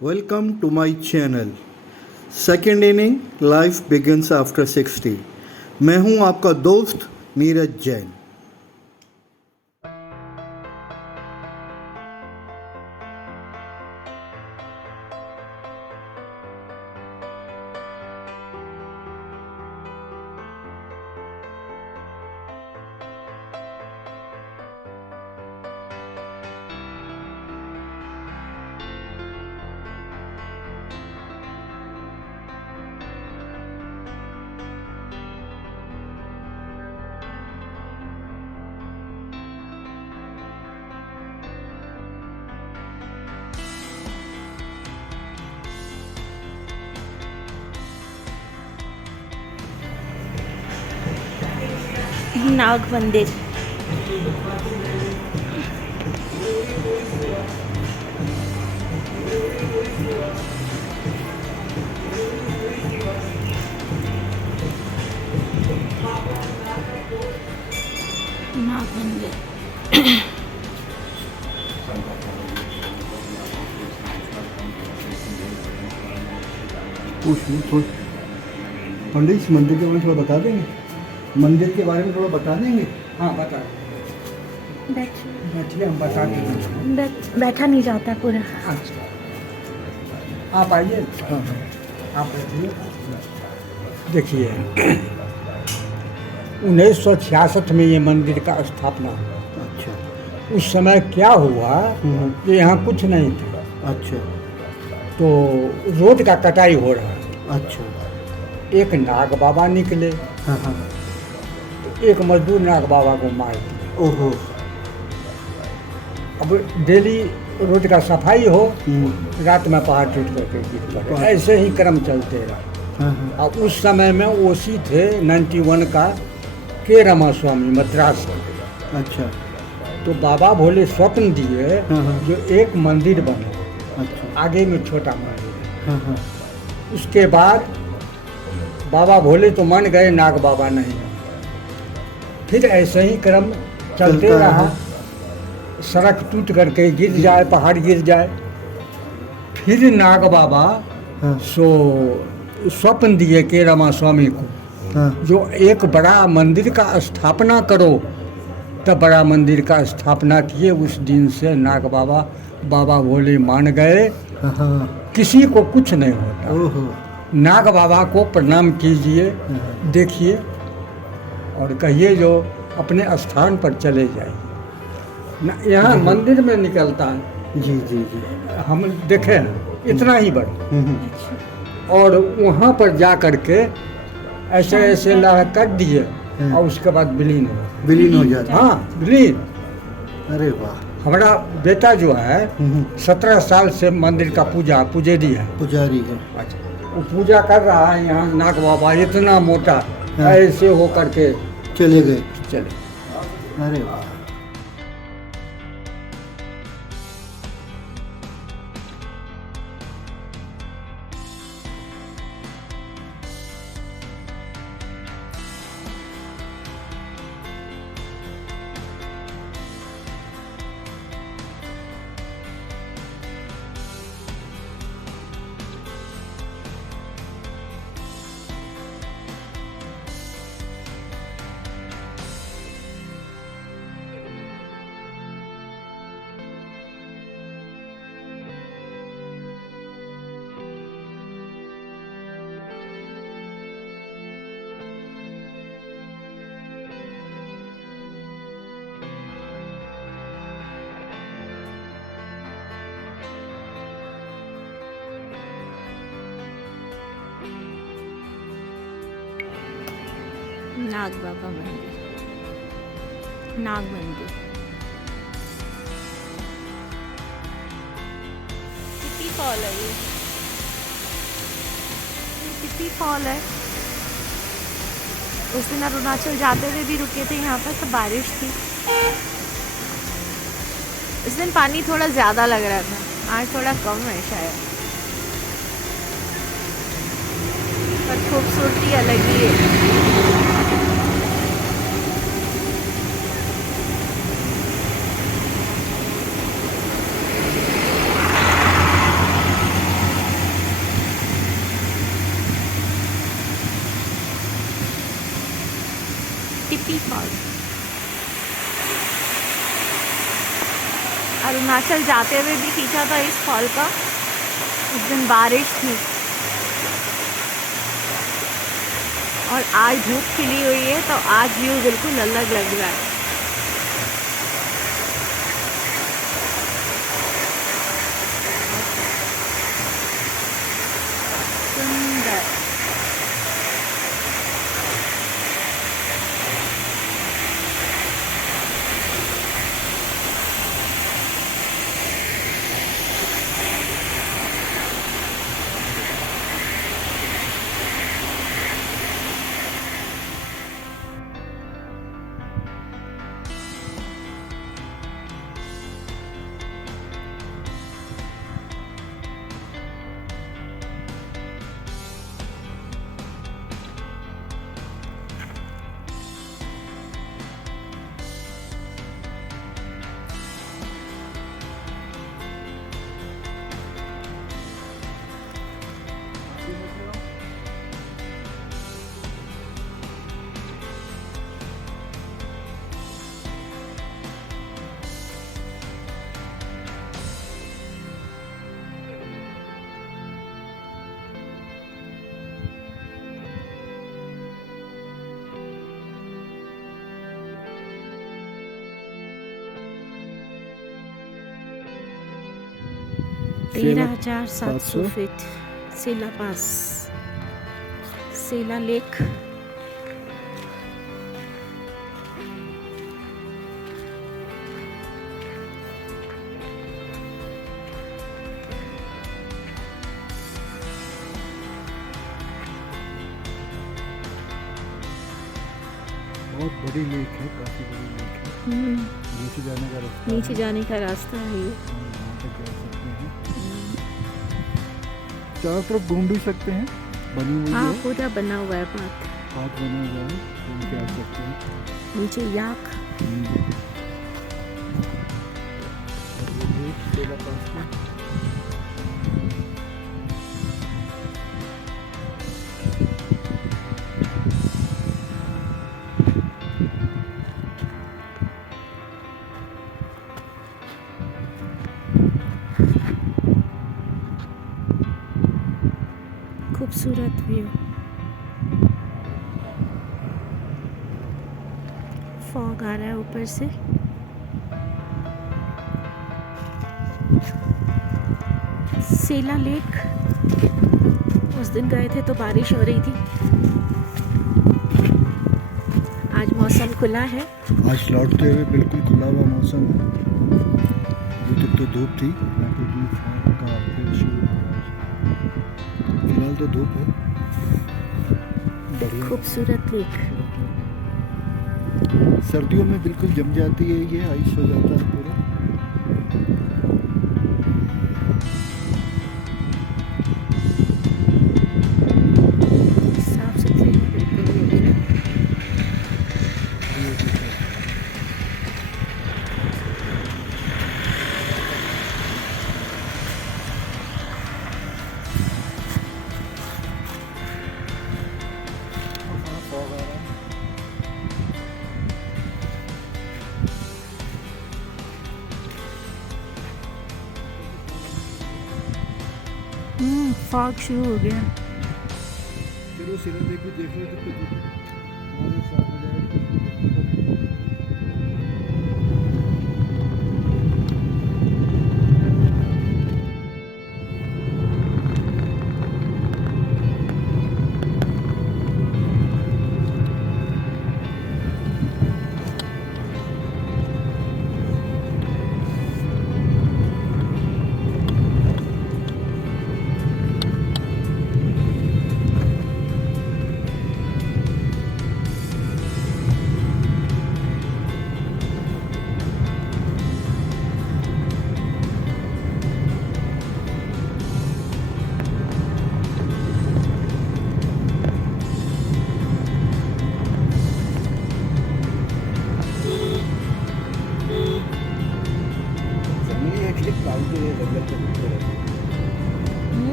Welcome to my channel. Second inning life begins after 60. मैं हूं आपका दोस्त नीरज जैन. नाग मंदिर. नाग मंदिर. पंडित इस मंदिर के बारे में थोड़ा बता देंगे. मंदिर के बारे में थोड़ा बता देंगे. हाँ बता बैठिए हम बता देंगे। बैठा नहीं जाता पूरा. अच्छा आप आइए। हाँ. आप बैठिए। देखिए 1966 में ये मंदिर का स्थापना हुआ। अच्छा. उस समय क्या हुआ कि यहाँ कुछ नहीं था, अच्छा. तो रोड का कटाई हो रहा है। अच्छा. एक नाग बाबा निकले, हाँ हाँ. एक मजदूर नाग बाबा को मार दिया। ओहो. अब डेली रोड का सफाई हो, हम्म. रात में पहाड़ टूट करके गिर पड़े, ऐसे ही क्रम चलते रहे। हाँ हाँ. अब उस समय में ओसी थे 91 का के रामास्वामी मद्रास से। अच्छा. तो बाबा भोले स्वप्न दिए हाँ, हाँ। जो एक मंदिर बने, अच्छा. आगे में छोटा मंदिर। हाँ हाँ. उसके बाद बाबा भोले तो मान गए, नाग बाबा नहीं। फिर ऐसे ही क्रम चलते चलता रहा, रहा। सड़क टूट करके गिर जाए, पहाड़ गिर जाए। फिर नाग बाबा हाँ. सो स्वप्न दिए के रामास्वामी को हाँ. जो एक बड़ा मंदिर का स्थापना करो। तब बड़ा मंदिर का स्थापना किए। उस दिन से नाग बाबा बाबा भोले मान गए, हाँ हाँ. किसी को कुछ नहीं होता। ओहो. नाग बाबा को प्रणाम कीजिए, हाँ. देखिए और कहिए जो अपने स्थान पर चले जाइए। यहाँ मंदिर में निकलता है, जी जी जी. हम देखे हैं इतना ही बड़ा, हम्म. और वहाँ पर जा कर के ऐसे ऐसे लाह कर दिए हाँ. और उसके बाद विलीन हो। विलीन हो जाता. हाँ विलीन। अरे वाह. हमारा बेटा जो है हम्म. 17 साल से मंदिर का पुजारी है। पुजारी है. अच्छा, वो पूजा कर रहा है यहाँ। नाग बाबा इतना मोटा, हाँ. ऐसे हो करके चले गए. चले। अरे वाह. नाग बाबा मंदिर. नाग मंदिर. कितनी फॉल है ये कितनी फॉल है. उस दिन अरुणाचल जाते हुए भी रुके थे यहाँ पर, तो बारिश थी. उस दिन पानी थोड़ा ज़्यादा लग रहा था, आज थोड़ा कम है शायद. पर खूबसूरती अलग ही है. City false. अरुणाचल जाते हुए भी खींचा था इस फॉल का, उस दिन बारिश थी और आज धूप खिली हुई है तो आज व्यू बिल्कुल अलग लग रहा है। सुंदर। सेला 13,700 फीट सेला पास, सेला लेक। बहुत बड़ी लेक है, काफी बड़ी लेक है। नीचे जाने का रास्ता नीचे जाने का रास्ता है ये। वहाँ तक जा सकते हैं। चारों तरफ घूम भी सकते हैं, बनी हुई हाँ, है, पूरा बना हुआ है पाथ। हाथ बना हुआ है, घूम के आ सकते हैं। नीचे याक। और ये लेक सेला पास में। खूबसूरत व्यू। फॉग आ रहा है ऊपर से। सेला लेक उस दिन गए थे तो बारिश हो रही थी, आज मौसम खुला है। आज लौटते हुए बिल्कुल खुला हुआ मौसम है। अभी तक तो धूप थी, यहाँ पे भी का फिर शुरू हो रहा है। फिलहाल तो धूप है। बढ़िया। खूबसूरत लेक। सर्दियों में बिल्कुल जम जाती है, ये आइस हो जाता है पूरा। साफ सुथरी बिल्कुल होगी ना। फॉग शुरू हो गया। चलो सिरा देख लो तो हमारे साथ हो जाएगा।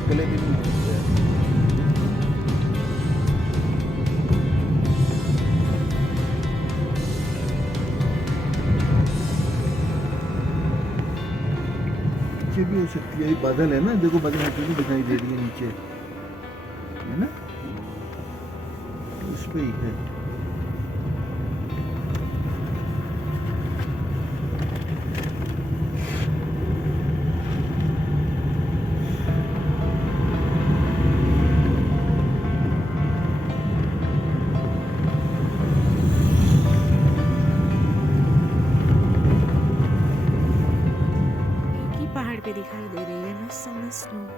अकेले भी नहीं हो सकते हैं। नीचे भी हो सकती है, ये बादल है ना, देखो बादल हटो नहीं दिखाई दे रही है नीचे, है ना, उस पे ही है। एक ही पहाड़ पे दिखाई दे रही है बस, समझ लो।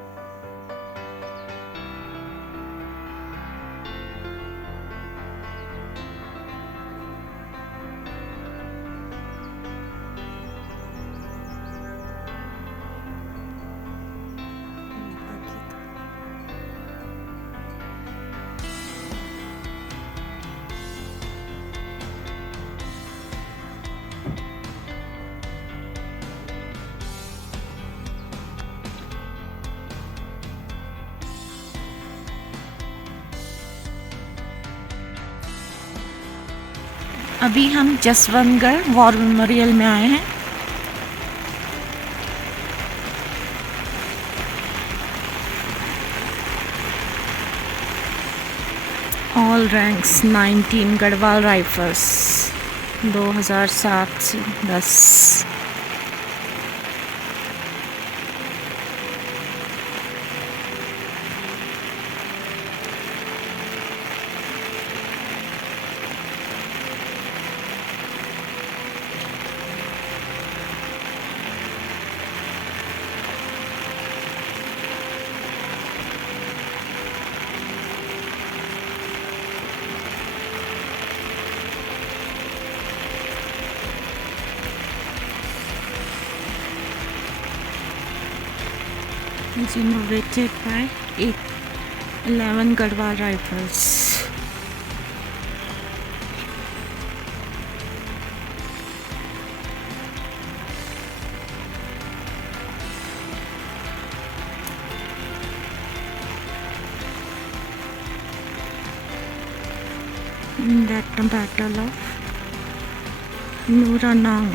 अभी हम जसवंतगढ़ वॉर मेमोरियल में आए हैं। ऑल रैंक्स 19 गढ़वाल राइफल्स 2007 से 10। is innovated by 11 Garhwal Rifles. In that battle of Nuranang.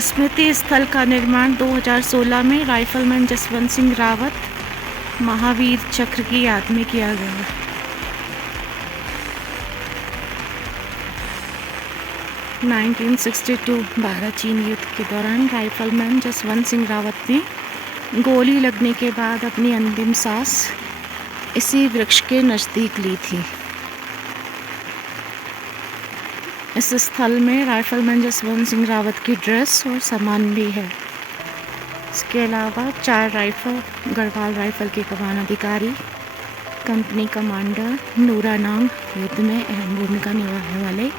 स्मृति स्थल का निर्माण 2016 में राइफलमैन जसवंत सिंह रावत महावीर चक्र की याद में किया गया। नाइनटीन 1962 भारत चीन युद्ध के दौरान राइफलमैन जसवंत सिंह रावत ने गोली लगने के बाद अपनी अंतिम सांस इसी वृक्ष के नज़दीक ली थी। इस स्थल में राइफलमैन जसवंत सिंह रावत की ड्रेस और सामान भी है। इसके अलावा 4 राइफल गढ़वाल राइफल के कमान अधिकारी, कंपनी कमांडर नूरानांग युद्ध में अहम भूमिका निभाने वाले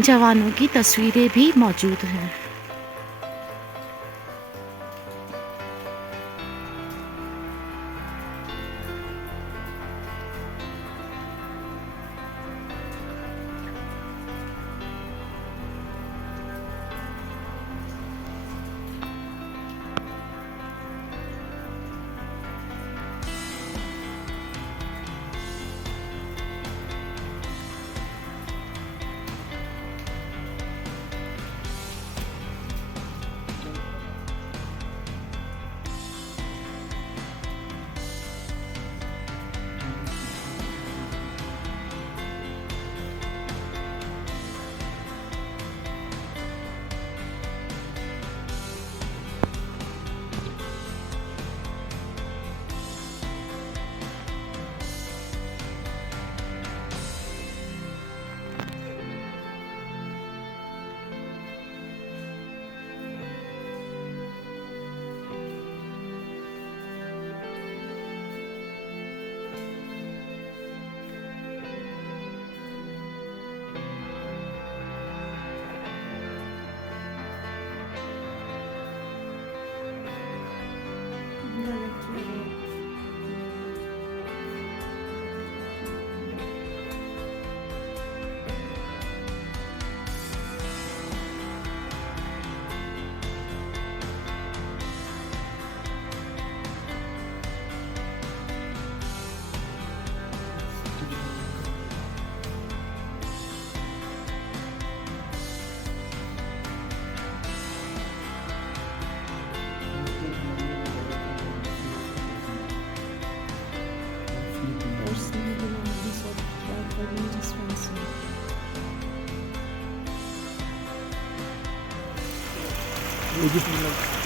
जवानों की तस्वीरें भी मौजूद हैं।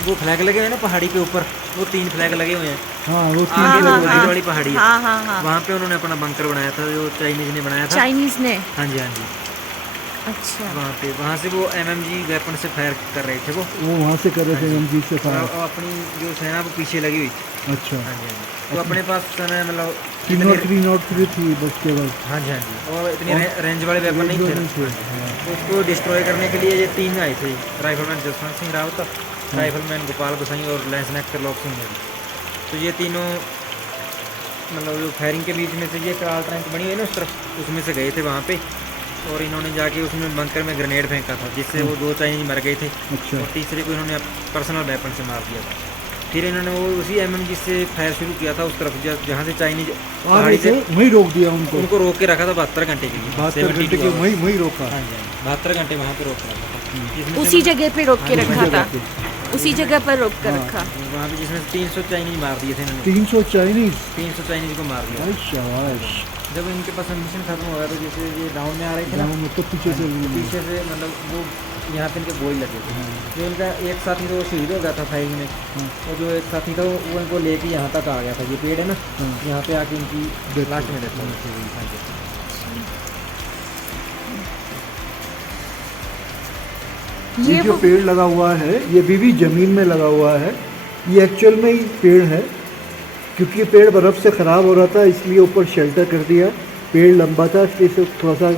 वो फ्लैग लगे हुए हैं ना पहाड़ी के ऊपर, वो 3 फ्लैग लगे हुए हैं। हाँ वो आगे वो हाँ, बड़ी वाली पहाड़ी है, हाँ हाँ हाँ। वहाँ पे उन्होंने अपना बंकर बनाया था जो चाइनीज ने बनाया था। चाइनीज ने? हाँ जी हाँ जी। अच्छा। वहाँ से वो एमएमजी वेपन से फायर कर रहे थे वो वहाँ से कर रहे थे एमजी से और फायर। अपनी जो सेना वो पीछे लगी हुई थी। अच्छा हाँ जी हाँ जी। तो अपने पास समय मतलब 303 थी बस केवल। हाँ जी हाँ जी, और इतनी रेंज वाले वेपन नहीं थे। हाँ। तो उसको डिस्ट्रॉय करने के लिए ये 3 आए थे, राइफलमैन जसवंत सिंह रावत, राइफलमैन गोपाल गोसाई और लेंसनैक त्रिलोक सिंह ने। तो ये तीनों मतलब जो फायरिंग के बीच में से ये कार टैंक बनी हुई है ना उस तरफ, उसमें से गए थे वहाँ पे, और इन्होंने जाके उसमें बंकर में ग्रेनेड फेंका था जिससे वो 2 चाइनीज मर गए थे। अच्छा और तीसरे को इन्होंने पर्सनल वेपन से मार दिया था। फिर इन्होंने वो उसी एमएमजी से फायर शुरू किया था उस तरफ जहाँ से चाइनीज आ पहाड़ी रहे थे, से वहीं रोक दिया उनको। उनको रोक के रखा था 72 घंटे के लिए। 72 घंटे के वहीं रोका। हाँ जी 72 घंटे वहाँ पे रोक रखा था। जिसमें से उसी जगह पे रोक के हाँ, रखा था, पे। उसी जगह पर रोक कर हाँ। रखा। वहाँ पे जिसमें 300 चाइनीज मार दिए थे इन्होंने। 300 चाइनीज। 300 चाइनीज को मार दिया। शाबाश। जब इनके पास मिशन खत्म हो गया तो जैसे ये डाउन में आ रहे थे ना, तो पीछे से पीछे से मतलब वो यहाँ पे इनके गोली लगे थे। जो इनका एक साथी तो वो शहीद हो गया था फायरिंग में, और जो एक साथी था वो इनको लेके यहाँ तक आ गया था। ये पेड़ है ना, यहाँ पे आके इनकी लास्ट में रहता है। ये जो पेड़ लगा हुआ है ये भी ज़मीन में लगा हुआ है। ये एक्चुअल में ही पेड़ है, क्योंकि ये पेड़ बर्फ़ से ख़राब हो रहा था इसलिए ऊपर शेल्टर कर दिया। पेड़ लंबा था इसलिए इसे थोड़ा सा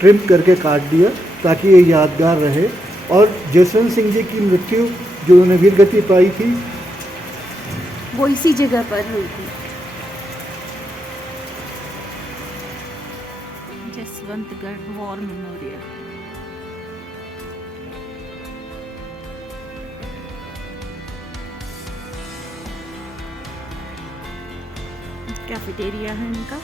ट्रिम करके काट दिया ताकि ये यादगार रहे। और जसवंत सिंह जी की मृत्यु जो उन्होंने वीर गति पाई थी वो इसी जगह पर हुई थी। Jaswantgarh war memorial. कैफेटेरिया है इनका।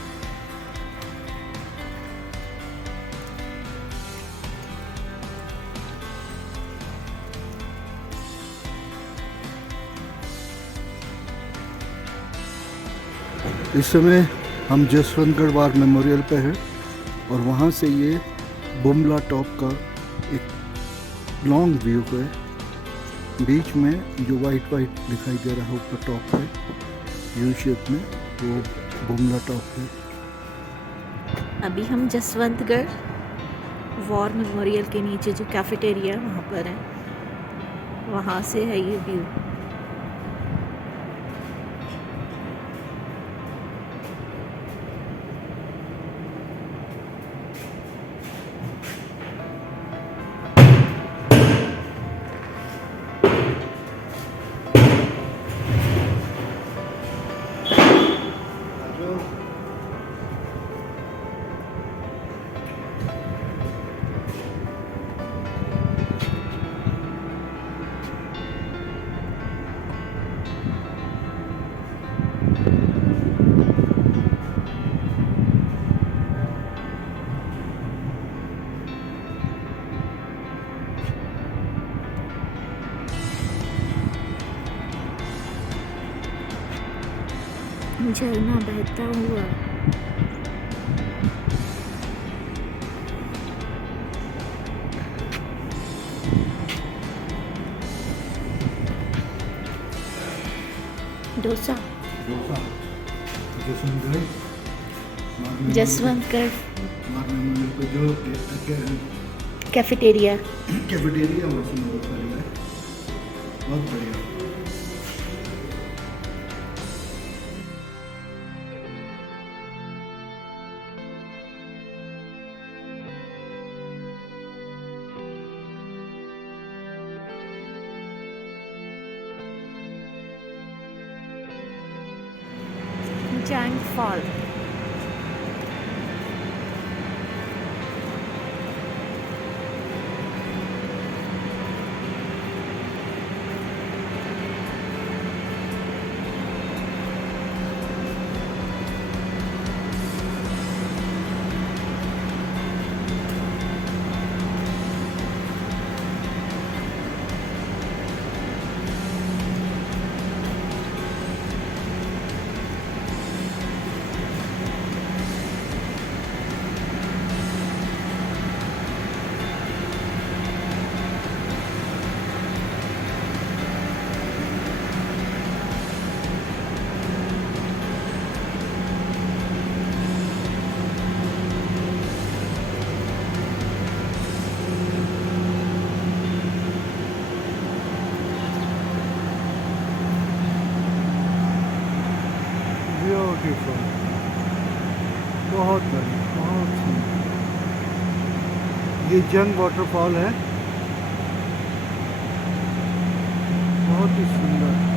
इस समय हम जसवंतगढ़ वार मेमोरियल पे हैं और वहाँ से ये बुमला टॉप का एक लॉन्ग व्यू है। बीच में जो वाइट वाइट दिखाई दे रहा है ऊपर टॉप पे यू शेप में, वो बुमला टॉप है। अभी हम जसवंतगढ़ वॉर मेमोरियल के नीचे जो कैफेटेरिया है वहाँ पर हैं, वहाँ से है ये व्यू। झरना बहता हुआ डोसा जसवंतगढ़ जो कैफेटेरिया। कैफेटेरिया बहुत बढ़िया। जैंग फॉल। ब्यूटीफुल, बहुत बढ़िया, बहुत सुंदर। ये जंग वाटरफॉल है, बहुत ही सुंदर।